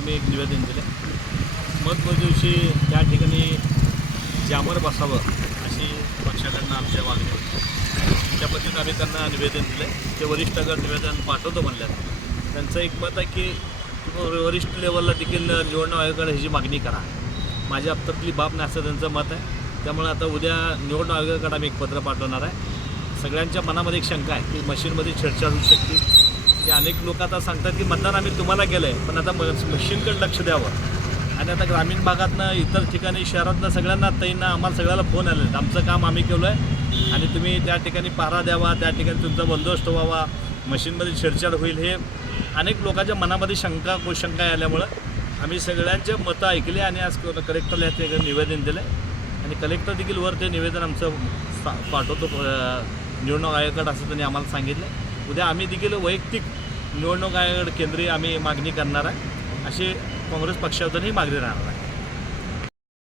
आम्ही एक निवेदन दिलं. मतमोजणी दिवशी त्या ठिकाणी जामर बसावं अशी पक्षाकडनं आमच्या मागणी होती. त्या पद्धतीनं आम्ही त्यांना निवेदन दिलं. ते वरिष्ठाकडे निवेदन पाठवतो म्हणल्यात. त्यांचं एक मत आहे की तुम्ही वरिष्ठ लेवलला देखील निवडणूक आयोगाकडे ह्याची मागणी करा. माझ्या हप्त्यातली बाब नाही असं त्यांचं मत आहे. त्यामुळे आता उद्या निवडणूक आयोगाकडे आम्ही एक पत्र पाठवणार आहे. सगळ्यांच्या मनामध्ये एक शंका आहे की मशीनमध्ये छेडछाड होऊ शकते. की अनेक लोक आता सांगतात की मतदान आम्ही तुम्हाला केलं आहे, पण आता मशीनकडे लक्ष द्यावं. आणि आता ग्रामीण भागातनं इतर ठिकाणी शहरातनं सगळ्यांना ताईंना आम्हाला सगळ्याला फोन आले आहेत. आमचं काम आम्ही केलं आहे आणि तुम्ही त्या ठिकाणी पारा द्यावा, त्या ठिकाणी तुमचा बंदोबस्त व्हावा, मशीनमध्ये छेडछाड होईल, हे अनेक लोकांच्या मनामध्ये शंका आल्यामुळं आम्ही सगळ्यांचे मतं ऐकले आणि आज कलेक्टरला ते निवेदन दिलं आणि कलेक्टर देखील वर ते निवेदन आमचं पाठवतो निवडणूक आयोगाकडे असं त्यांनी आम्हाला सांगितलं. उद्या आम्ही देखील वैयक्तिक निवडणूक आयोगाकडे केंद्रीय आम्ही मागणी करणार आहे. अशी काँग्रेस पक्षातूनही मागणी राहणार आहे.